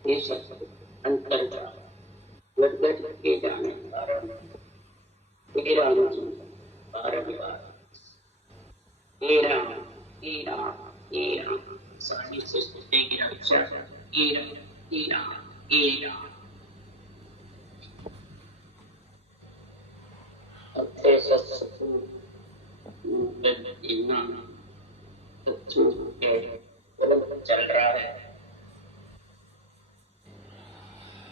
ये सब अंतर गदगद के जाने कारण हे रामचंद्र बारंबार हे राम हे राम हे राम सारी सृष्टि की रक्षा हे राम हे राम हे राम। अत्य सत्सु चल रहा है।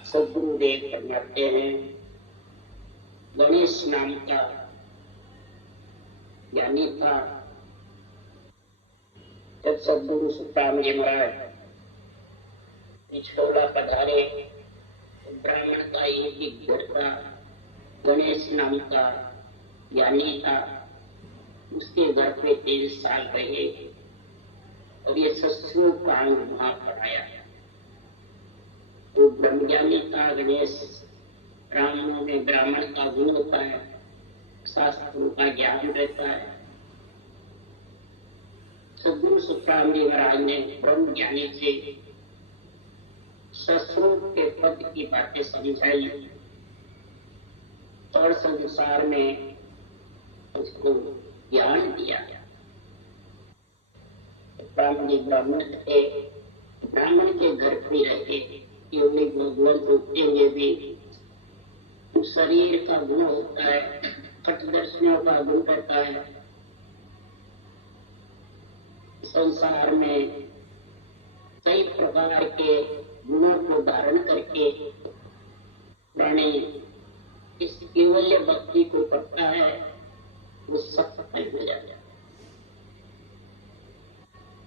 सद्गुरुदेव फरमाते हैं गणेश नाम का ज्ञानी था। जब सद्गुरु सुखराम जी महाराज पिछड़ोला पधारे तो ब्राह्मण का एक घर था, गणेश नाम का ज्ञानी था। उसके घर पे 3 साल रहे और ये सत्संग कांड वहां पढ़ाया। वो ब्रह्मज्ञानी था गणेश। ब्राह्मणों में ब्राह्मण का गुण होता है, शास्त्रों का ज्ञान रहता है। सद्गुरु सुखराम जी महाराज ने ब्रह्म ज्ञानी से सत्संग के पद की बातें समझाई और संसार में उसको ज्ञान दिया। ब्राह्मण जी ब्राह्मण थे, ब्राह्मण के घर पे रहते केवल भगवान होते हुए भी शरीर का गुण होता है, कटदर्शनों का गुण रहता है। संसार में कई प्रकार के गुणों को धारण करके प्राणी इस केवल्य भक्ति को करता है, वो सफल हो जाता है।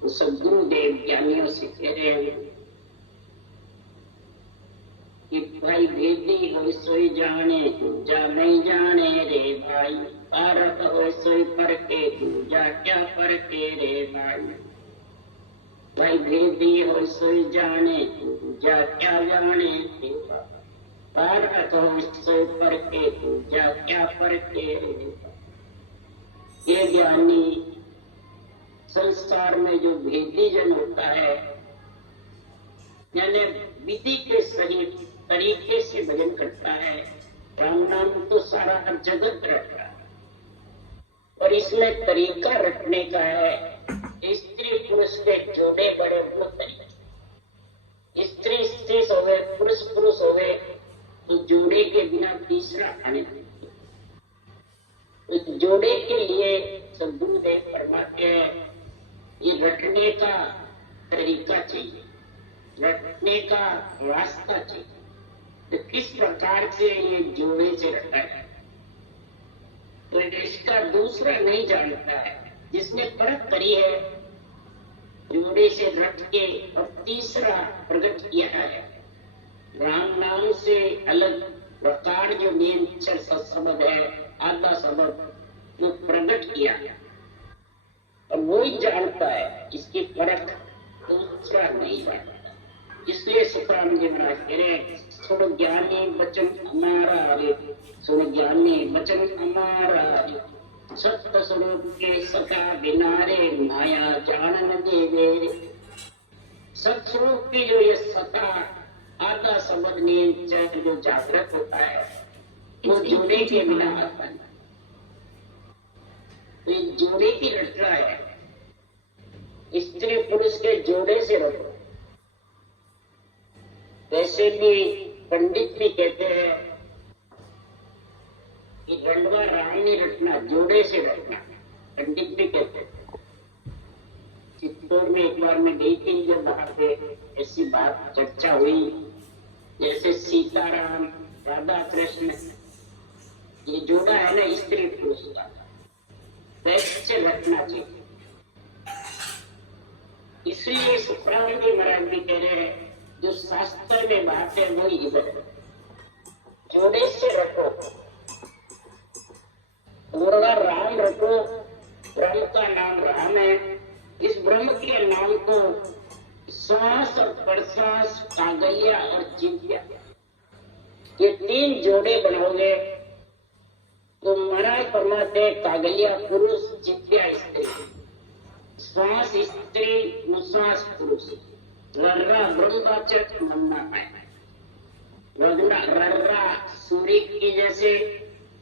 वो सद्गुरुदेव ज्ञानियों से कह रहे हैं कि भाई भेदी हो सोई जाने दूजा नहीं जाने रे भाई, पारक हो सोई पर के दूजा क्या पर के रे भाई। भाई भेदी हो सोई जाने दूजा क्या जाने रे भाई, पारक हो सोई पर के दूजा क्या पर के रे भाई। ये ज्ञानी संसार में जो भेदी जन होता है, यानी विधि के सही तरीके से भजन करता है, राम नाम तो सारा जगत रखता है और इसमें तरीका रखने का है। स्त्री पुरुष के जोड़े बड़े वो तरीके, स्त्री स्त्री होवे पुरुष पुरुष होवे तो जोड़े के बिना तीसरा आने नहीं। उस जोड़े के लिए सद्गुरुदेव फरमाते हैं ये रटने का तरीका चाहिए, रटने का रास्ता चाहिए। तो किस प्रकार से ये जोड़े से रटा है तो इसका दूसरा नहीं जानता है। जिसने परख करी है जोड़े से रट के और तीसरा प्रकट किया है। राम नाम से अलग प्रकार जो नियंत्रण शब्द है, आधा शब्द वो प्रकट किया है और वो ही जानता है, इसकी परख दूसरा नहीं जानता। इसलिए सुखराम जी महाराज कह रहे हैं सुन ज्ञानी वचन हमारा रे, सुन ज्ञानी वचन हमारा रे, सत्य स्वरूप के सता बिनारे माया जान न देवे रे। सत्स्वरूप की जो ये सता आधा शब्द नियंत्रण जो जागृत होता है वो जोड़े के बिना आता है। तो ये जोड़े की रचना है, स्त्री पुरुष के जोड़े से रखो। वैसे भी पंडित भी कहते हैं कि रंडवा रानी रटना, जोड़े से रटना, पंडित भी कहते हैं। चित्तौड़ में एक बार मैं गई थी, जब वहां पे ऐसी बात चर्चा हुई जैसे सीताराम राधा कृष्ण ये जोड़ा है ना स्त्री पुरुष का, वैसे रटना चाहिए। इसलिए सुखराम जी महाराज भी कह रहे हैं जो शास्त्र में बात है वही इधर जोड़े से रखो। पूरा राम रखो, ब्रह्म का नाम राम है। इस ब्रह्म के नाम को श्वास और प्रश्वास, कागलिया और जिव्या, ये 3 जोड़े बनाओगे तो महाराज फरमाते कागलिया पुरुष, जिव्या स्त्री। श्वास स्त्री निश्वास पुरुष, रर्रा ब्रह्मवाचक मन्ना है, वगना रर्रा सूर्य की जैसे,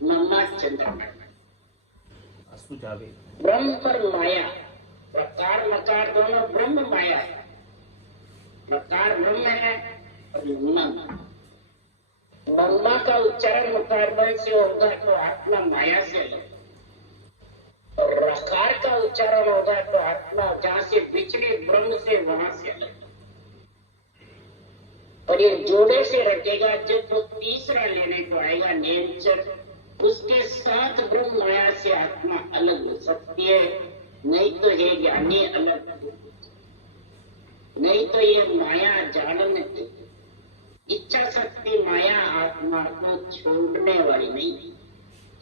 मन्ना चंद्रमा। ब्रह्म पर माया, प्रकार मकार दोनों ब्रह्म माया है। प्रकार ब्रह्म है और मन्ना का उच्चारण मकार बल से होगा तो आत्मा माया से अलग, और रकार का उच्चारण होगा तो आत्मा जहां से बिछड़े ब्रह्म से वहां से अलग। और ये जोड़े से रटेगा, जब वो तीसरा लेने को आएगा नेचर, उसके साथ ब्रह्म माया से आत्मा अलग हो सकती है। नहीं तो ये ज्ञानी अलग, नहीं तो ये माया जानने देती। इच्छा शक्ति माया आत्मा को छोड़ने वाली नहीं,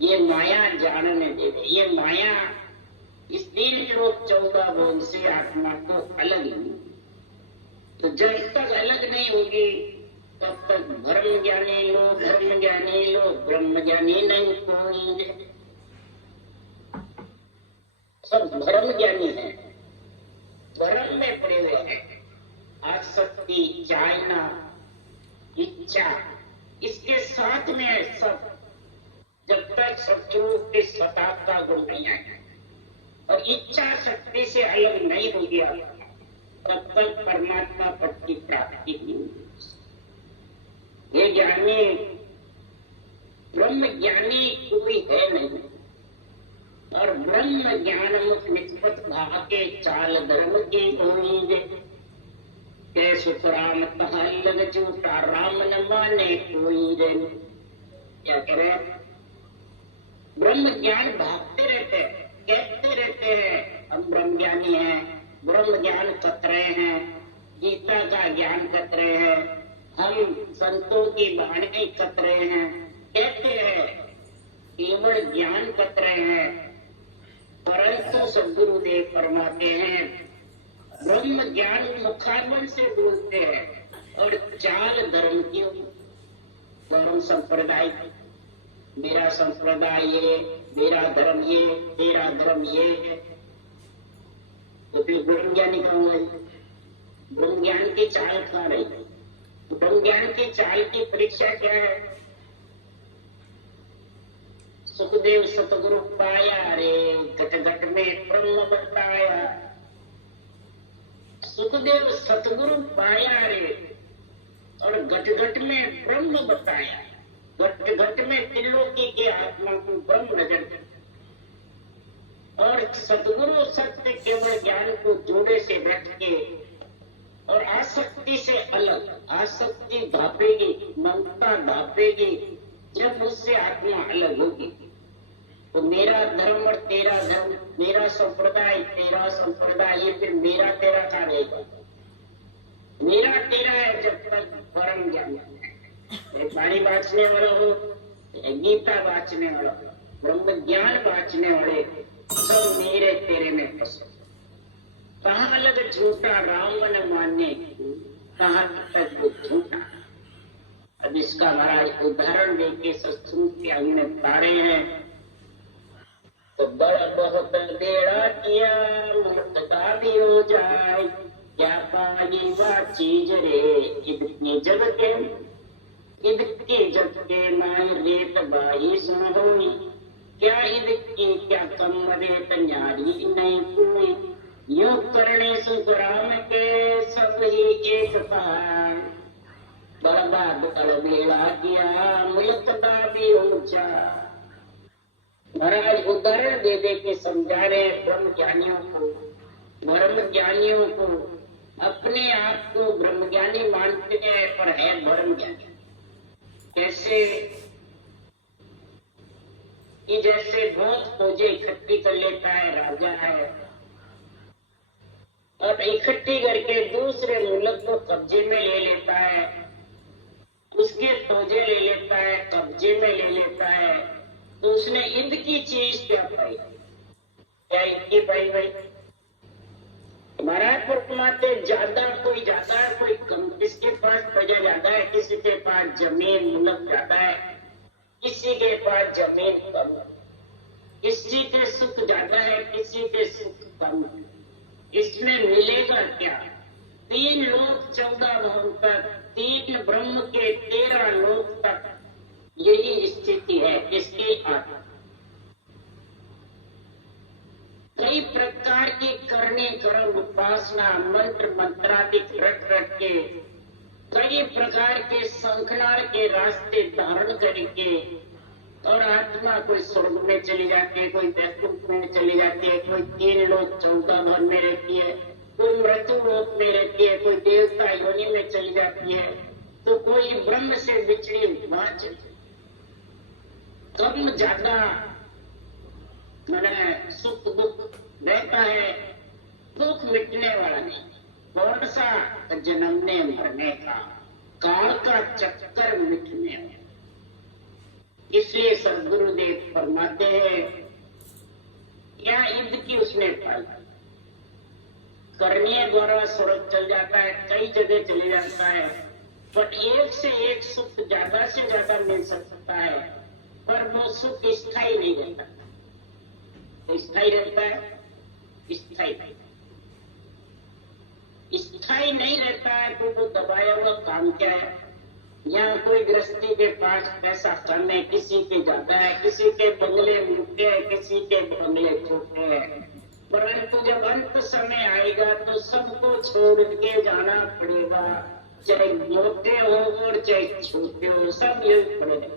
ये माया जानने दे दे। ये माया इस तीन लोग 14 बोध से आत्मा को अलग नहीं। तो जब तक अलग नहीं होगी तब तक धर्म ज्ञानी लोग धर्म ज्ञानी लोग ब्रह्म ज्ञानी नहीं होंगे। सब धर्म ज्ञानी है, धर्म में पड़े हुए हैं। आसक्ति, चाहना, इच्छा, इसके साथ में है सब। जब तक सत्यों के सता का गुण नहीं आएगा और इच्छा शक्ति से अलग नहीं हो गया, तब तक परमात्मा पद की प्राप्ति नहीं होगी। ये ज्ञानी ब्रह्म ज्ञानी कोई है नहीं, और ब्रह्म ज्ञान मुख निष्पत भागे चाल धर्म की होंगे। के सुखराम कहा लग झूठा राम न माने कोई रे। क्या कह रहे हैं? ब्रह्म ज्ञान भागते रहते हैं, कहते रहते हैं हम ब्रह्म ज्ञानी हैं, ब्रह्म ज्ञान कर रहे हैं, गीता का ज्ञान कर रहे हैं, हम संतों की वाणी कर रहे हैं, कहते हैं केवल ज्ञान कर रहे हैं। परंतु सद्गुरुदेव फरमाते हैं ब्रह्म ज्ञान मुखारबन से बोलते हैं और चाल धर्म की, धर्म संप्रदाय, मेरा संप्रदाय ये, मेरा धर्म ये, तेरा धर्म ये है। तो फिर ब्रह्म ज्ञानी का हुआ, ब्रह्म ज्ञान की चाल कहाँ रही? ब्रह्म ज्ञान की चाल की परीक्षा क्या है? सुखदेव सतगुरु पाया रे, घट घट में ब्रह्म बताया। सुखदेव सतगुरु पाया रे और घट घट में ब्रह्म बताया। घट घट में त्रिलोकी के आत्मा को ब्रह्म नजर और सतगुरु सत्य केवल ज्ञान को जोड़े से बैठ के और आसक्ति से अलग, आसक्ति ढापेगी, ममता ढापेगी। जब उससे आत्मा अलग होगी तो मेरा धर्म और तेरा धर्म, मेरा संप्रदाय तेरा संप्रदाय, ये फिर मेरा तेरा का रहेगा। मेरा तेरा है जब तक परम ज्ञान है। वाणी बांचने वाला हो, गीता बांचने वाला हो, ब्रह्म ज्ञान बांचने वाले सब मेरे तेरे में फंसे। कहाँ लग झूठा राम न मानने, कहाँ तक वो झूठा। अब इसका महाराज उदाहरण देके सत्संग के हमने तारे हैं। तो बड़ा बहुत बेड़ा किया मुक्ता भी हो जाए, क्या पाई वह चीज रे इतनी जग के, इदके जग के माय रेत बाई सुन होई, क्या इदकी क्या कम रेत न्यारी नहीं कोई। यो करने सुख राम के सब ही एक पार, बर्बाद कर बेड़ा किया मुक्ता भी हो जाए। महाराज उदाहरण दे दे के समझा रहे ब्रह्म ज्ञानियों को, ब्रह्म ज्ञानियों को। अपने आप को ब्रह्म ज्ञानी मानते हैं पर है ब्रह्म ज्ञानी। कैसे कि जैसे बहुत फौजें इकट्ठी कर लेता है राजा है और इकट्ठी करके दूसरे मुल्क को कब्जे में ले लेता है, उसके फौजें ले लेता है, कब्जे में ले लेता है, तो उसने इंद की चीज क्या पाई? क्या इनकी पाई भाई? महाराज फरमाते ज्यादा कोई ज्यादा है कोई कम, किसके पास प्रजा ज्यादा है, किसी के पास जमीन मुल्क ज्यादा है, किसी के पास जमीन कम, किसी के सुख ज्यादा है, किसी के सुख कम। इसमें मिलेगा क्या? 3 लोक 14 भवन तक, 3 ब्रह्म के 13 लोक तक यही स्थिति है इसकी आत्मा। कई प्रकार की करनी कर्म उपासना मंत्र मंत्रादिक रट रट के, कई प्रकार के संकनार के रास्ते धारण करके, और आत्मा कोई स्वर्ग में चली जाती है, कोई वैकुंठ में चली जाती है, कोई 3 लोक 14 भवन में रहती है, कोई मृत्यु लोक में रहती है, कोई देवता योनि में चली जाती है, तो कोई ब्रह्म से बिछड़ी वहां चली। कम ज्यादा मैंने सुख दुख रहता है, दुख मिटने वाला नहीं। कौन सा? जन्मने मरने का, काल का चक्कर मिटने वाला। इसलिए सदगुरुदेव फरमाते हैं, क्या युद्ध की उसने पाई, करने द्वारा स्वर्ग चल जाता है, कई जगह चले जाता है, पर एक से एक सुख ज्यादा से ज्यादा मिल सकता है, पर वो सुख स्थायी नहीं रहता। स्थायी रहता है? स्थायी नहीं रहता है तो वो दबाया हुआ काम क्या है? यहाँ कोई गृहस्थी के पास पैसा कम है, किसी के ज्यादा है, किसी के बंगले मोटे हैं, किसी के बंगले छोटे हैं, परंतु जब अंत समय आएगा तो सबको छोड़ के जाना पड़ेगा, चाहे मोटे हो और चाहे छोटे हो, सब यही पड़ेगा,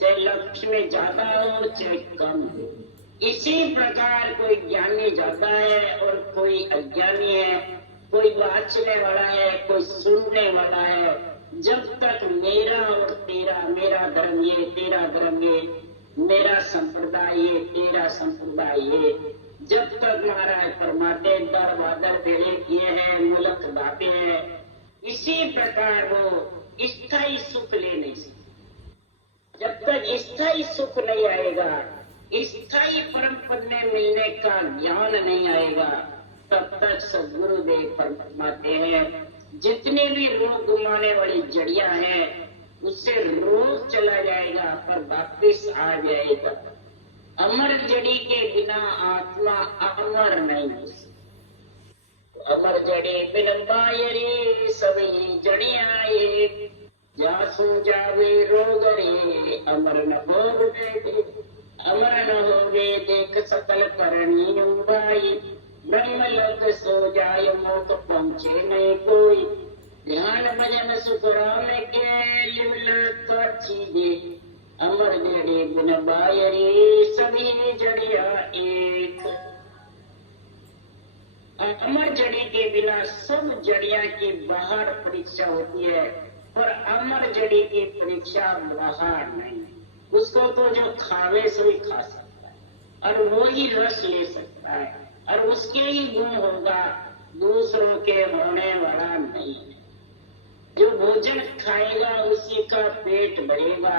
चाहे लक्ष्य में ज्यादा हो चाहे कम हो। इसी प्रकार कोई ज्ञानी ज्यादा है और कोई अज्ञानी है, कोई वाचने वाला है, कोई सुनने वाला है। जब तक मेरा और तेरा, मेरा धर्म ये, तेरा धर्म ये, मेरा संप्रदाय ये, तेरा संप्रदाय ये, जब तक महाराज फरमाते दर बादल बेड़े किए हैं, मुल्क दाते हैं, इसी प्रकार वो स्थायी सुख ले नहीं सकते। जब तक स्थायी सुख नहीं आएगा, स्थायी परम पद में मिलने का ज्ञान नहीं आएगा, तब तक सदगुरुदेव फरमाते हैं जितनी भी रोग घुमाने वाली जड़ियां हैं उससे रोग चला जाएगा पर वापिस आ जाएगा। अमर जड़ी के बिना आत्मा अमर नहीं हो सकती। अमर जड़ी बिन बायरे सभी जड़ियां एक, जासू जावे रोग रे अमर न होवे, अमर न होवे देख सकल करणी उबाई, ब्रह्म लोक सो जाय मोक पहुंचे नहीं कोई, ध्यान भजन सुख राम के लिवल दे, अमर जड़ी बिन बायरे सभी जड़िया एक। अमर जड़ी के बिना सब जड़िया की बाहर परीक्षा होती है, पर अमर जड़ी की परीक्षा बाहर नहीं। उसको तो जो खावे सो ही खा सकता है और वो ही रस ले सकता है और उसके ही गुण होगा, दूसरों के होने वाला नहीं है। जो भोजन खाएगा उसी का पेट भरेगा,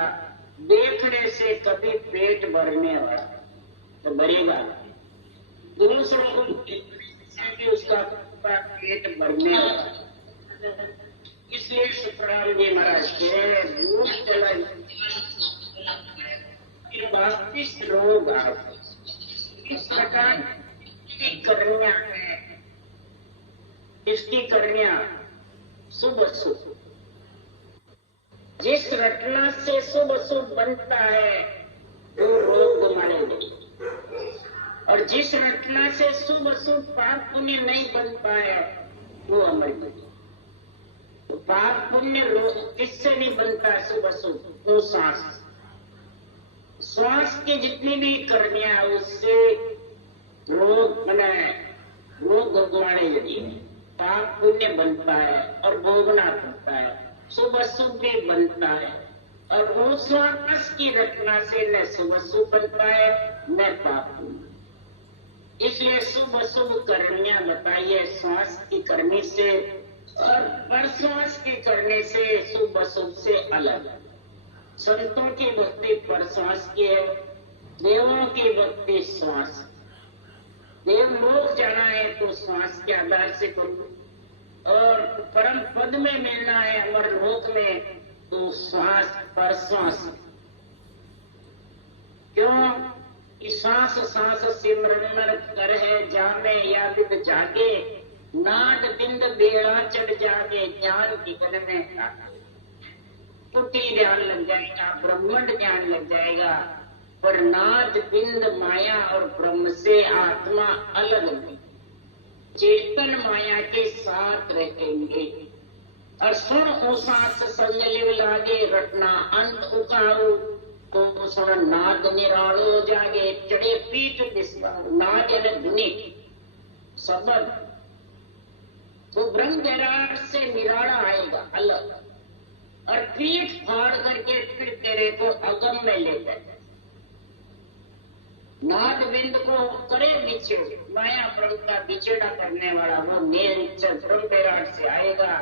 देखने से कभी पेट भरने वाला तो भरेगा, दूसरों को देखने से उसका पेट भरने वाला। इसलिए सुखराम जी महाराज के दूर चला वापिस रोग आ, इस प्रकार की करनियां है, इसकी करनियां शुभ अशुभ, जिस रटना से शुभ अशुभ बनता है वो रोग माने नहीं, और जिस रटना से शुभ अशुभ पाप पुण्य नहीं बनता है वो अमर नहीं। तो पाप पुण्य रोग किससे नहीं बनता? शुभ अशुभ, वो सांस, श्वास की जितनी भी करनियां उससे रोग बनाए, रोग भगवाने यदि पाप पुण्य बनता है और भोगना पड़ता है, शुभ अशुभ भी बनता है, और वो श्वास की रचना से न शुभ अशुभ बनता है न पाप पुण्य। इसलिए शुभ अशुभ करनियां बताइए श्वास की करने से, और परश्वास की करने से शुभ अशुभ से अलग। संतों की भक्ति परश्वास की है, देवों की भक्ति श्वास। देवलोक जाना है तो श्वास के आधार से करो, और परम पद में मिलना है अमर लोक में तो श्वास परश्वास। क्यों? कि सांस सांस सिमरन नर कर है जामे या विद जागे, नाद बिंद बेड़ा चढ़ जागे ज्ञान की गन में कुटी ध्यान लग जाएगा, ब्रह्मांड ध्यान लग जाएगा, पर नाद बिंद माया और ब्रह्म से आत्मा अलग नहीं, चेतन माया के साथ रहेंगे। और सुन उसास संजलिव लागे रटना अंत उकारू, तो सुन नाद निरालो जागे चढ़े पीठ दिसवार, नाद यानी ध्वनि शब्द, तो ब्रह्म विराट से निराला आएगा अलग, और पीठ फाड़ करके फिर तेरे को अगम में ले जाए। नाद बिंद को करे बिछेड़, माया ब्रह्म का बिछेड़ा करने वाला वो निरंतर ब्रह्म विराट से आएगा,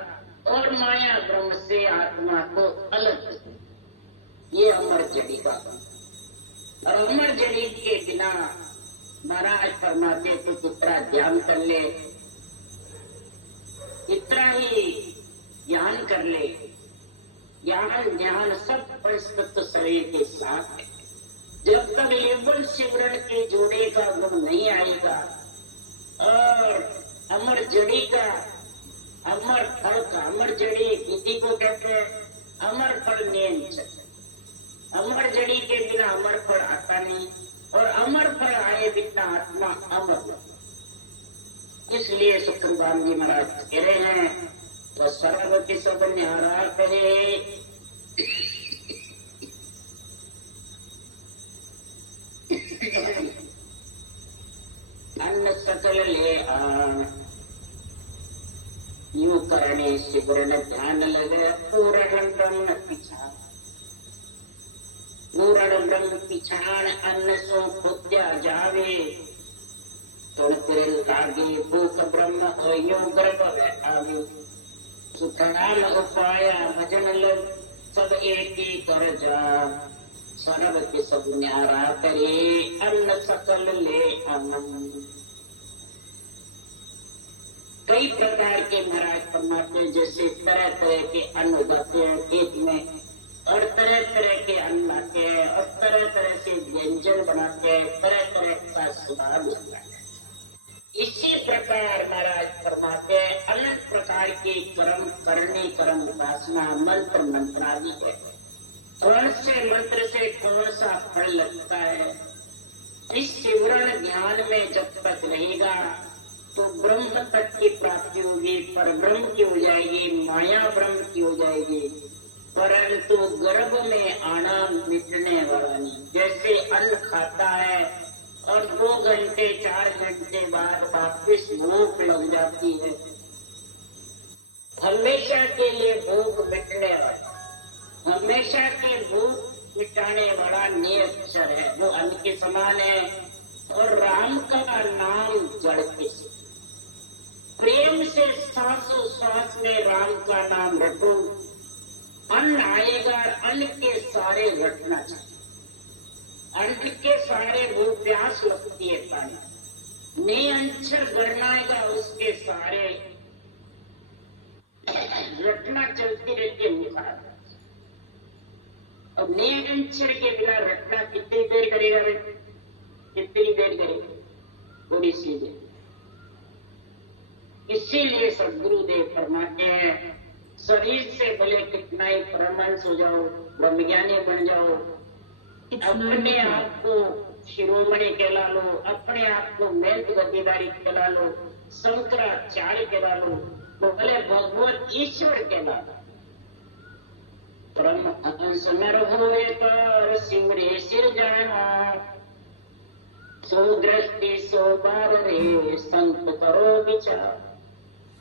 और माया ब्रह्म से आत्मा को अलग। ये अमर जड़ी का, और अमर जड़ी के बिना महाराज फरमाते तो कितना ध्यान कर ले, इतना ही ध्यान कर ले, ज्ञान ध्यान सब परिस्थित शरीर के साथ है। जब तक लेवल सिमरण के जोड़े का गुण नहीं आएगा, और अमर जड़ी का, अमर फल का, अमर जड़ी विधि को कहते हैं अमर फल नियम, अमर जड़ी के बिना अमर फल आता नहीं, और अमर फल आए बिना आत्मा अमर। इसलिए शुक्रवार जी महाराज कह रहे हैं तो सर्व के सब न्यारा करे, अन्न सकल ले आन, यूं करने शिवरण ध्यान लगे पूर्ण ब्रह्म पिछाड़, पूर्ण ब्रह्म पिछाड़ अन्न सो खुद्या जावे, लागे भूख ब्रह्म हो गर्भ आवे, सुखनाम उपाया भजन लग सब एक ही कर जा, सर्व के सब न्यारा करे अन्न सकल ले आनंद। कई प्रकार के महाराज फरमाते, जैसे तरह तरह के अन्न उगाते हैं खेत में, और तरह तरह के अन्न लाते हैं, और तरह तरह से व्यंजन बनाते हैं, तरह तरह का स्वाद लगता है। इसी प्रकार महाराज फरमाते हैं अनेक प्रकार के कर्म करने, कर्म उपासना, मंत्र मंत्रादि है, कौन से मंत्र से कौन सा फल लगता है। इस सिमरण ज्ञान में जब तक रहेगा तो ब्रह्म तक की प्राप्ति होगी, पर ब्रह्म की हो जाएगी, माया ब्रह्म की हो जाएगी, परंतु गर्भ में आना मिटने वाला नहीं। जैसे अन्न खाता है और 2 घंटे 4 घंटे बाद वापिस भूख लग जाती है, हमेशा के लिए भूख मिटने वाला, हमेशा के भूख मिटाने वाला निरक्षर है, वो अन्न के समान है। और राम का नाम जड़ के से प्रेम से सांसों सांस में राम का नाम रटो, अन्न आएगा, अन्न के सारे रटना चाहिए, अन्न के सारे भूख प्यास लगती है पानी, ने अंचर गड़नाएगा उसके सारे रटना चलती रहती है मुखार। अब ने अंचर के बिना रटना कितनी देर करेगा रे, कितनी देर करेगा, थोड़ी सी देर। इसीलिए सदगुरुदेव फरमाते हैं शरीर से भले कितना ही परमांश हो जाओ, ब्रह्मज्ञानी बन जाओ, अपने आप को शिरोमणि कहला लो, अपने आप को मेध गतिदारी कहला लो, शंकराचार्य कहला लो, तो भले भगवत ईश्वर कहला लो, ब्रह्म अंश नर होए पर सिमरे सिर जाना, सो दृष्टि सो बार रे संत करो विचार,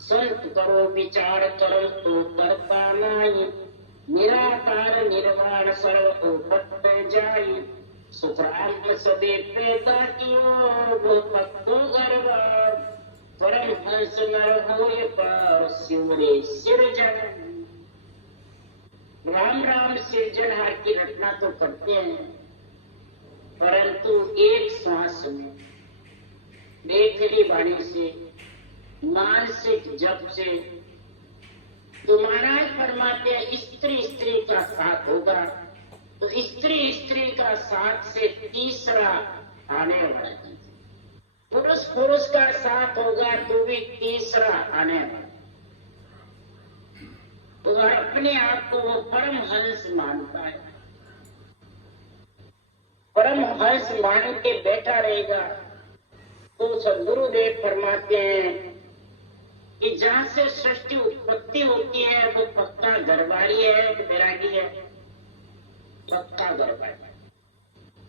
संत करो विचार करो तो करता नहीं, निराकार निर्वाण सर्व उपत जाई, सुखराम सदे पैदा कियो वो पत्तो गर्भ, परम हंस नर होए पर सिमरे सिरजन। राम राम सिरजनहार की रचना तो करते हैं, परंतु एक श्वास में बेखरी वाणी से, मानसिक जप से, तो महाराज फरमाते हैं स्त्री स्त्री का साथ होगा, तो स्त्री स्त्री का साथ से तीसरा आने वाला चीज। पुरुष पुरुष का साथ होगा तो भी तीसरा आने वाला। तो अपने आप को वो परम हंस मानता है, परम हंस मान के बैठा रहेगा। तो सदगुरुदेव फरमाते हैं कि जहां से सृष्टि उत्पत्ति होती है वो पक्का घरवाली है, बैरागी है, पक्का घरवाली।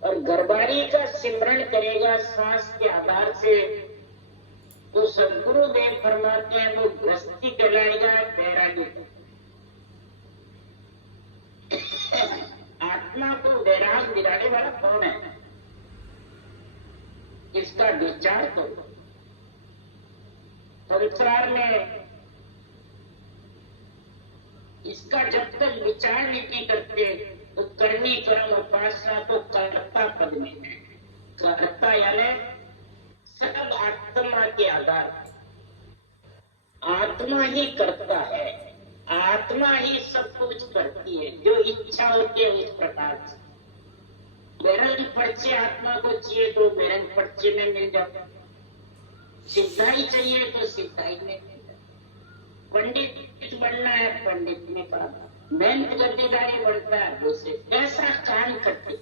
और घरवाली का सिमरण करेगा श्वास के आधार से, तो सदगुरुदेव फरमाते हैं वो गृहस्थी कहलाएगा, बैरागी। आत्मा को वैराग दिलाने वाला कौन है, इसका विचार करो। संसार में इसका जब तक विचार नहीं करते तो करनी कर्म उपासना तो कर्ता पद में है। कर्ता यानी सब आत्मा के आधार, आत्मा ही करता है, आत्मा ही सब कुछ करती है, जो इच्छा होती है उस प्रकार से। बेरंग पर्चे आत्मा को चाहिए तो बेरंग पर्चे में मिल जाता, सिद्धाई चाहिए तो सिद्धाई में मिल जाता, पंडित बनना है पंडित में पढ़ा, बैंक गद्दीदारी बढ़ता है दूसरे, ऐसा काम करते।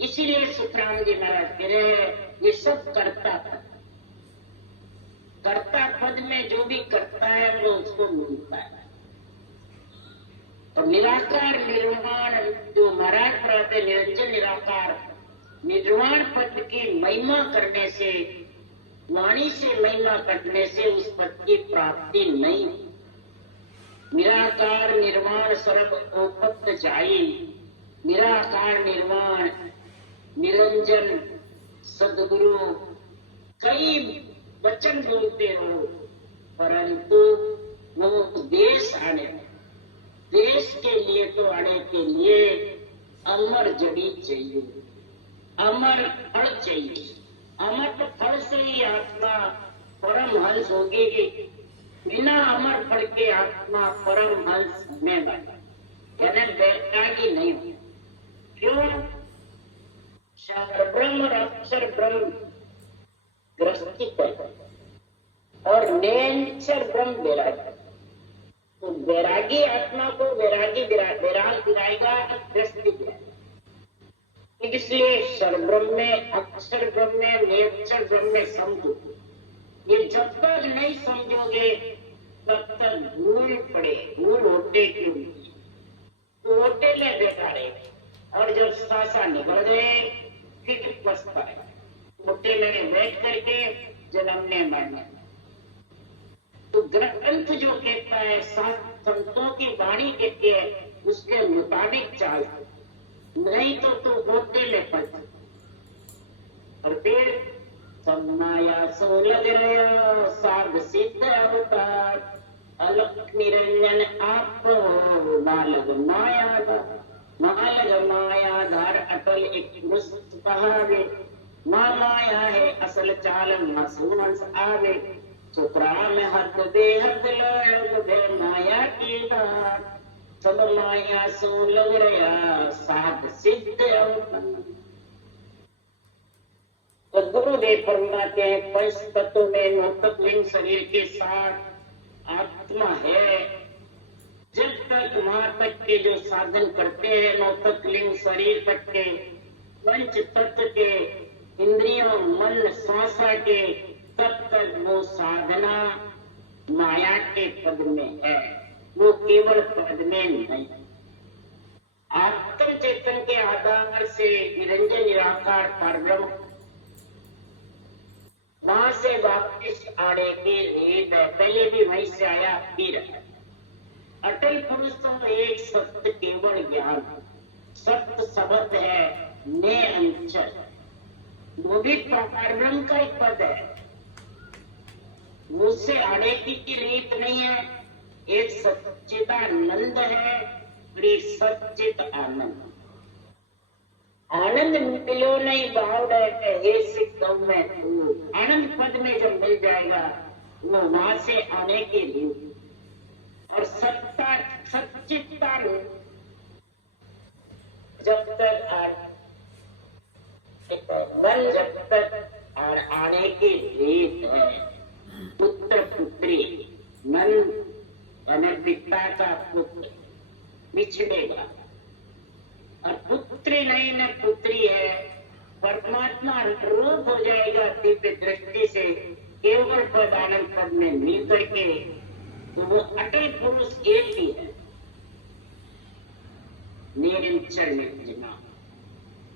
इसीलिए सुखराम जी महाराज कह रहे हैं ये सब करता था, कर्ता पद में जो भी करता है वो उसको मिलता है। और निराकार निर्वाण जो महाराज पढ़ाते, निरंजन निराकार निर्वाण पद की महिमा करने से, वाणी से महिमा करने से उस पद की प्राप्ति नहीं। निराकार निर्वाण सर्व उपत जाई, निराकार निर्वाण निरंजन सदगुरु कई वचन बोलते रहो, परंतु वो देश आने, देश के लिए तो आने के लिए अमर जड़ी चाहिए, अमर फल चाहिए। अमर फल से ही आत्मा परम हंस होगी, बिना अमर फल के आत्मा परम हंस होने वाला यानी बैरागी नहीं हो। क्यों? क्षर ब्रह्म और अक्षर ब्रह्म गृहस्थी पर और नेचर ब्रह्म बैरागी। तो बैरागी आत्मा को बैरागी बैराग दिलाएगा, गृहस्थी दिलाएगा। इसलिए क्षर ब्रह्म में, अक्षर ब्रह्म में, नेचर ब्रह्म में समझो। ये जब तक नहीं समझोगे तब तक भूल पड़े, भूल होते क्यों, तो होते में बैठा रहे, और जब सासा निकल गए फिर पछताए, होते में बैठ करके जन्मने मरने। तो ग्रंथ जो कहता है, संतों की वाणी कहती है, उसके मुताबिक चाल, नहीं तो होते में पड़। और फिर सब माया सो लग रहा साध सिद्ध अवतार, अलख निरंजन आप नालग मायाधार अटल एक मुस्त कहावे, माँ माया है असल चाल मसूमस आवे, सुप्रा में हद दे हद लो माया की बात, सब माया सो लग रहा साध सिद्ध अवतार। तो गुरुदेव फरमाते हैं पंच तत्व में नौतकलिंग शरीर के साथ आत्मा है। जब तक वहां तक के जो साधन करते हैं नौतकलिंग शरीर तक के, पंच तत्व के, इंद्रियों मन श्वासा के, तब तक वो साधना माया के पद में है, वो केवल पद में नहीं। आत्म चेतन के आधार से निरंजन निराकार परब्रह्म, वहां से वापिस आने के लिए पहले भी वहीं से आया फिर अटल पुरुष तो एक सत्य केवल ज्ञान, सत्य शब्द है ने अंचल, वो भी परब्रह्म का एक पद है, मुझसे आने की रीत नहीं है। एक सच्चिदानंद है, सच्चित आनंद, आनंद मिलो नहीं भाव रहते हे सिद्धों में तू, आनंद पद में जब मिल जाएगा वो वहां से आने के लिए। और सत्ता सच्चिता जब तक मन जब तक आने की रीत है, पुत्र पुत्री, मन यानी पिता का पुत्र बिछड़ेगा और पुत्री नहीं न पुत्री है, परमात्मा रूप हो जाएगा दिव्य दृष्टि से केवल पद आनंद पद में मिल करके, तो वो अटल पुरुष एक ही है, निरंतर निर्जना।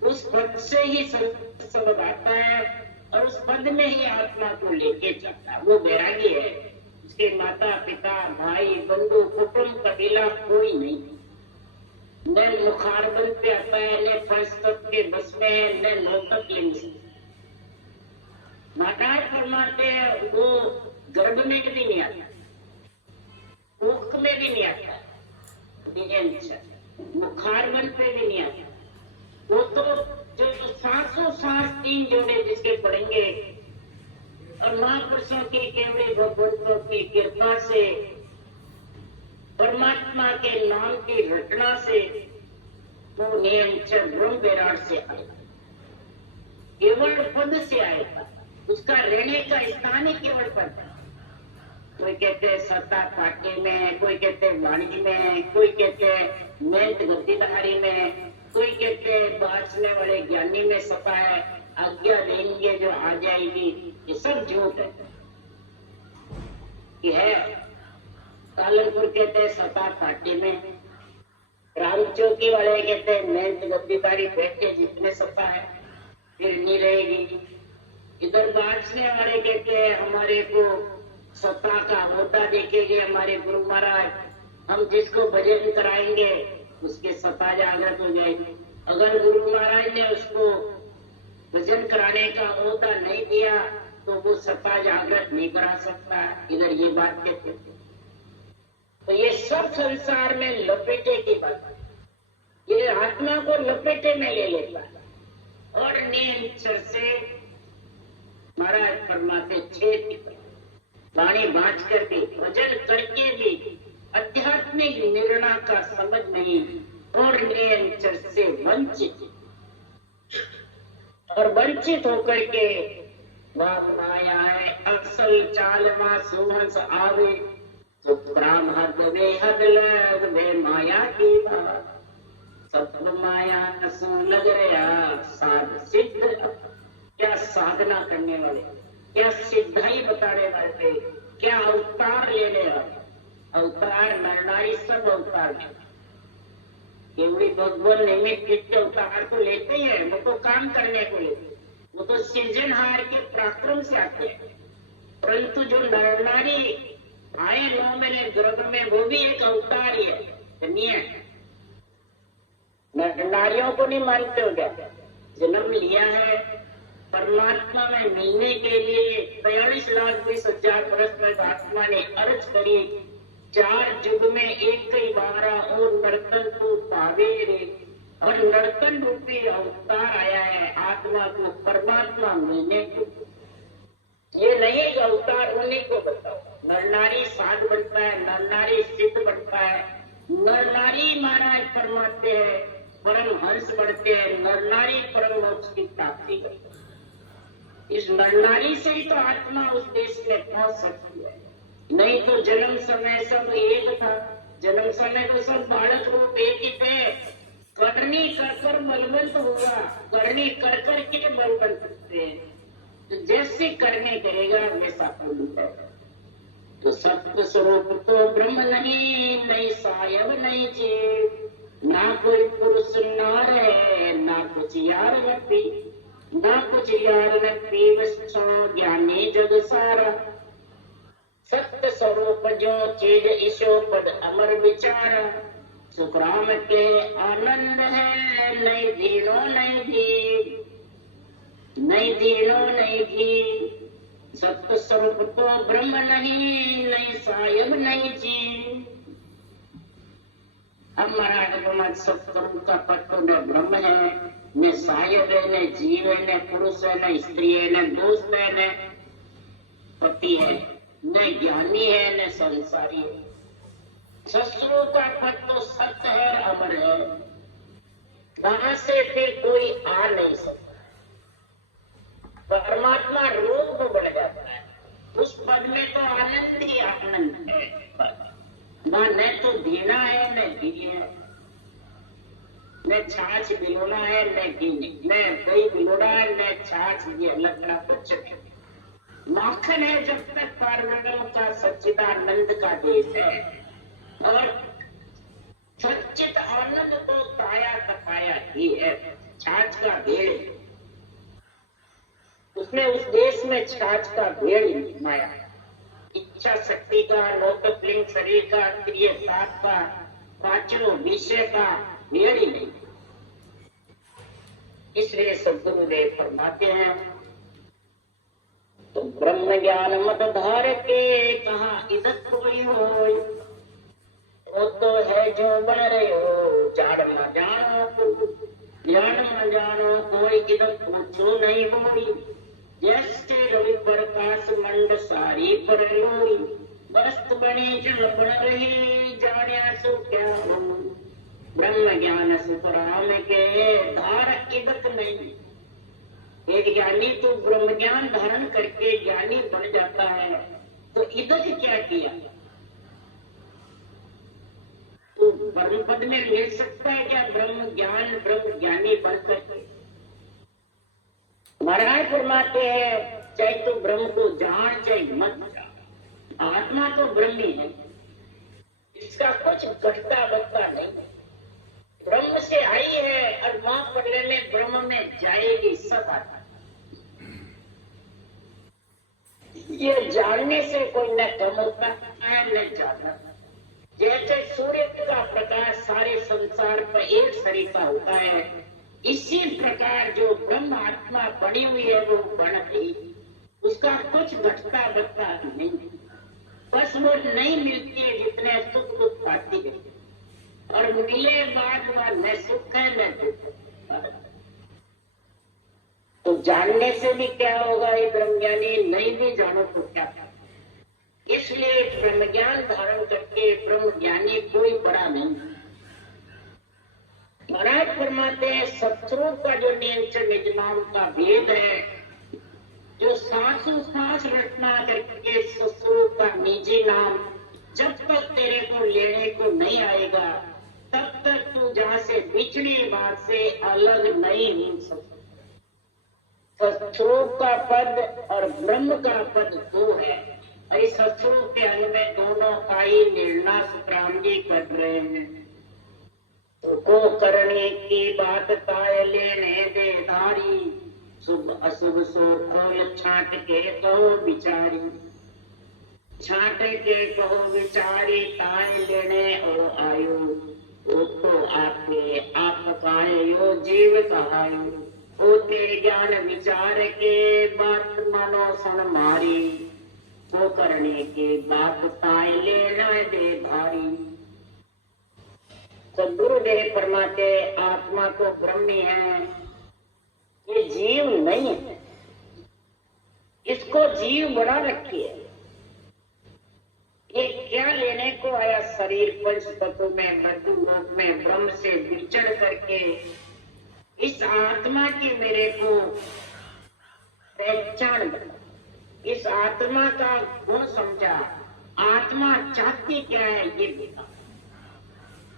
उस पद से ही सब आता है और उस पद में ही आत्मा को लेके चलता है। वो वैरागी है, उसके माता पिता भाई बंधु कुटुंब कबीला कोई नहीं, न मुखारबन पे आता है, न फंसक के बस में है, न नौतक लिंग। माता फरमाते हैं वो गर्भ में भी नहीं आता, मुख में भी नहीं आता, मुखारबन पे भी नहीं आता। वो तो जो सांसों सांस 3 जोड़े जिसके पड़ेंगे और महापुरुषों की केवल भगवंतों की कृपा से, परमात्मा के नाम की रचना से वो निरंतर ब्रह्म विराट से आएगा, केवल पद से आएगा, उसका रहने का स्थान ही केवल पद है। कोई कहते हैं सत्ता पार्टी में, कोई कहते हैं वाणिज्य में, कोई कहते हैं मेहनत गद्दीदारी में, कोई कहते हैं बांटने वाले ज्ञानी में सत्ता है, आज्ञा देंगे जो आ जाएगी, ये सब झूठ है। ये है कालनपुर कहते हैं सत्ता पार्टी में, राम चौकी वाले कहते हैं मेहनत गद्दीदारी बैठे जितने सत्ता है फिर नहीं रहेगी। इधर बांटने वाले कहते हैं हमारे को सत्ता का होता देखेंगे हमारे गुरु महाराज, हम जिसको भजन कराएंगे उसके सत्ता जागृत हो जाएगी। अगर गुरु महाराज ने उसको भजन कराने का होता नहीं दिया तो वो सत्ता जागृत नहीं करा सकता। इधर ये बात कहते हैं। तो ये सब संसार में लपेटे की बात है, ये आत्मा को लपेटे में ले लेता है और निरंतर से महाराज फरमाते 6 वाणी बांट कर भी भजन करके भी आध्यात्मिक निर्णय का समझ नहीं और निरंतर से वंचित होकर के वह माया है अक्सल चाल मा सुहंस आवे तो ब्राह्मण वे हद लग वे माया की बात सब माया नसु लग रहा साध सिद्ध। क्या साधना करने वाले, क्या सिद्धाई बताने वाले, क्या अवतार लेने वाले, अवतार नरनारी सब अवतार लेते, केवली भगवान निमित्त अवतार को लेते हैं, वो तो काम करने को लेते, वो तो सृजनहार के पराक्रम से आते हैं। परंतु जो नरनारी आए 9 महीने गर्भ में वो भी एक अवतार ही है, नहीं है? नरनारियों को नहीं मानते हो क्या? जन्म लिया है परमात्मा में मिलने के लिए 43,20,000 वर्ष तक आत्मा ने अर्ज करी, 4 युग में एक ही बारा और नर्तन को पावे रे, और नर्तन रूपी अवतार आया है आत्मा को परमात्मा मिलने को। ये नहीं अवतार उन्हीं को बताओ, नरनारी साध बनता है, नरनारी सिद्ध बनता है, नरनारी महाराज फरमाते हैं परम हंस बढ़ते हैं, नरनारी परम मोक्ष की प्राप्ति करते हैं। इस नरनारी से ही तो आत्मा उस देश में पहुंच सकती है, नहीं तो जन्म समय सब एक था, जन्म समय तो सब बालक रूप एक ही थे, करनी कर बलवंत हुआ, करनी कर के बल बन सकते हैं, तो जैसे करने करेगा वैसा फल मिलेगा। तो सत्य स्वरूप तो ब्रह्म नहीं सायब नहीं जीव, ना कोई पुरुष नार है, ना कुछ यार व्यक्ति, ना कुछ यार व्यक्ति, ज्ञानी जग सारा। सत्य स्वरूप जो चीज ईशो पद अमर विचार, सुखराम के आनंद है, नहीं धीरो नहीं धी, नहीं धीरो नहीं धी। सत्य स्वरूप तो ब्रह्म नहीं सायब नहीं जी। अब महाराज सत्स्वरूप का पद तो न ब्रह्म है, न सायब है, न जीव है, न पुरुष है, न स्त्री है, न दोस्त है, न पति है, न ज्ञानी है, न संसारी है। सत्स्वरूप का पद तो सत्य है, अमर है, वहां से फिर कोई आ नहीं सकता। परमात्मा रूप बन जाता है। उस पद में तो आनंद ही आनंद है। न तो देना है न दिए है, न छाछ बिलोना है न घी, न दही बिलोना है न छाछ, ये अलग का कुछ नहीं। माखन है जब तक पारब्रह्म का सच्चिदानंद का देश है, और सच्चित आनंद तो ताया तकाया ही है। छाछ का भेड़, उसने उस देश में छाछ का भेड़ ही माया। इच्छा शक्ति का, लोकलिंग शरीर का, क्रिय सात का, पांचों विषय का भेड़ ही नहीं। इसलिए सद्गुरुदेव फरमाते हैं, तो ब्रह्म ज्ञान मत धार के कहा इधर कोई हो, वो तो है जो बन रहे हो जाड़ न जानो, ज्ञान न जानो कोई इधर पूछो नहीं होई। जैसे रवि प्रकाश मंड सारी पर लोई, बस्त बनी जल बन रही जाने सो क्या हो। ब्रह्म ज्ञान सुपराम के धार इदत नहीं। एक ज्ञानी तो ब्रह्म ज्ञान धारण करके ज्ञानी बन जाता है, तो इदत क्या किया? तो ब्रह्म पद में मिल सकता है क्या ब्रह्म ज्ञान, ब्रह्म ज्ञानी बन करके? महाराज फरमाते हैं, चाहे तो ब्रह्म को जान चाहे मत जान, आत्मा तो ब्रह्म ही है, इसका कुछ घटता बढ़ता नहीं। ब्रह्म से आई है और वहां पर लेने ब्रह्म में जाएगी सब आता। ये जानने से कोई न कम होता है न ज्यादा। जैसे सूर्य का प्रकाश सारे संसार पर एक सरीका होता है, इसी प्रकार जो ब्रह्म आत्मा बनी हुई है वो बन गई, उसका कुछ घटता बढ़ता नहीं। बस वो नहीं मिलती है जितने सुख दुख पाती है, और मिले बाद वह न सुख है न दुख। तो जानने से भी क्या होगा? ये ब्रह्मज्ञानी नहीं भी जानो तो क्या? इसलिए ब्रह्म ज्ञान धारण करके ब्रह्म ज्ञानी कोई बड़ा नहीं। महाराज फरमाते हैं, शत्रु का जो नियंत्रण निज नाम का भेद है, जो सांसों सांस रचना करके शत्रु का निजी नाम जब तक तेरे को लेने को नहीं आएगा, तब तक तू जहां से बिछड़ी बात से अलग नहीं हो सकता। शत्रु का पद और ब्रह्म का पद दो है, और इस शत्रु के अंग में दोनों का ही निर्णय सुखराम जी कर रहे हैं। को करने की बात ताय लेने दे धारी, शुभ अशुभ सो खोल छाट के कहो विचारी। छाट के कहो विचारी ताय लेने ओ आयु, वो तो आपके आप पायो जीव कहायो। ओ तेरे ज्ञान विचार के बात मानो सन मारी, को करने की बात ताय लेना दे धारी। तो गुरुदेव फरमाते, आत्मा तो ब्रह्म है, ये जीव नहीं है। इसको जीव बना रखी है। ये क्या लेने को आया? शरीर पंच तत्व में मृत्यु लोक में ब्रह्म से विचरण करके इस आत्मा की मेरे को पहचान बना, इस आत्मा का गुण समझा। आत्मा चाहती क्या है ये देखा,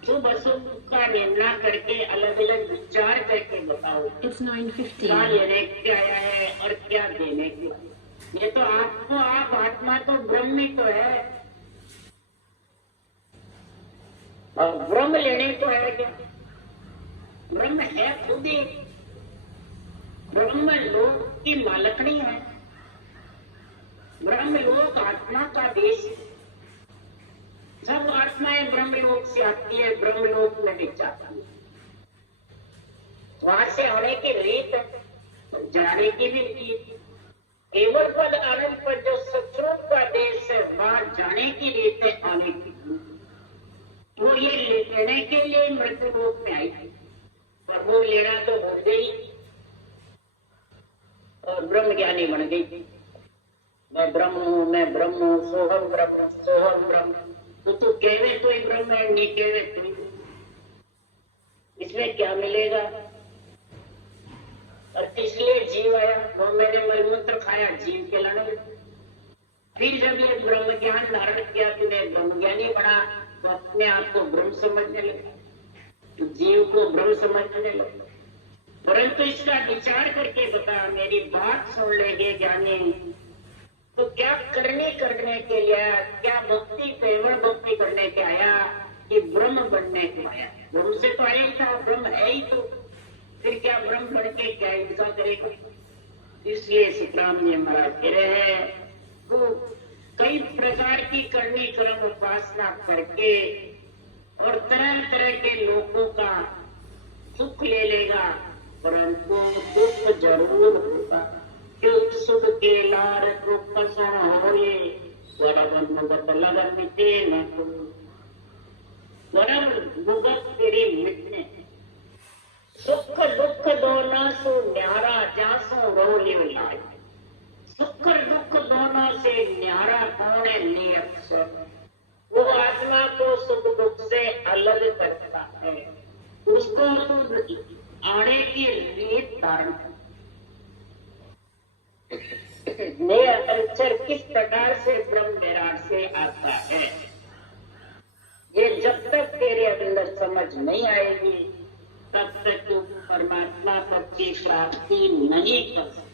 शुभ अशुभ का निर्णय करके अलग अलग विचार करके बताओ क्या लेने के आया है और क्या देने के। ये तो आपको आप आत्मा तो ब्रह्म ही तो है, और ब्रह्म लेने को है क्या? ब्रह्म है खुद ही, ब्रह्म लोक की मालकनी है। ब्रह्म लोक आत्मा का देश है। सब आत्माएं ब्रह्मलोक से आती है, ब्रह्मलोक में भी जाती है। वहां से आने की रीत है, जाने की भी रीत। केवल पद आनंद पर जो शत्रु का देश है, वहां जाने की रीत है, आने की रीत। वो ये लेने के लिए मृत्यु लोक में आई थी, पर वो लेना तो भूल गई और ब्रह्म ज्ञानी बन गई। मैं ब्रह्म हूँ, मैं ब्रह्म हूँ, सोहम ब्रह्म, सोहम ब्रह्म। तो कहवे तो ही ब्रह्म है, नहीं कहवे तो ही। इसमें क्या मिलेगा? और इसलिए जीव आया, वो मेरे मलमूत्र खाया, जीव कहलाने लगा। फिर जब ये ब्रह्म ज्ञान धारण किया, तूने ब्रह्म ज्ञानी बना, तो अपने आप को ब्रह्म समझने लगा, तो जीव को ब्रह्म समझने लगा। परंतु इसका विचार करके बता, मेरी बात सुन लेंगे ज्ञानी, तो क्या करने के लिए आया? क्या भक्ति केवल भक्ति करने के आया कि ब्रह्म बनने को आया? ब्रह्म से तो आया ही था, ब्रह्म है ही, तो फिर क्या ब्रह्म बन के क्या हिंसा करेगा? इसलिए सुखराम जी महाराज कह रहे हैं, वो कई प्रकार की करनी क्रम उपासना करके और तरह तरह के लोगों का सुख ले लेगा, परंतु दुख जरूर होगा। क्यों सुख के लार दुख सम होए, वरबंध लगन मिटे न वरम भुगत तेरे मिटने। सुख दुख दोनों सो न्यारा जासो रोले लाए। सुख दुख दोनों से न्यारा कौन है? निरक्षर। वो आत्मा को सुख दुख से अलग करता है, उसको आने के लिए धारण। अक्षर किस प्रकार से ब्रह्म निराश से आता है, ये जब तक तेरे अंदर समझ नहीं आएगी, तब तक तू परमात्मा पद की प्राप्ति नहीं कर सकता।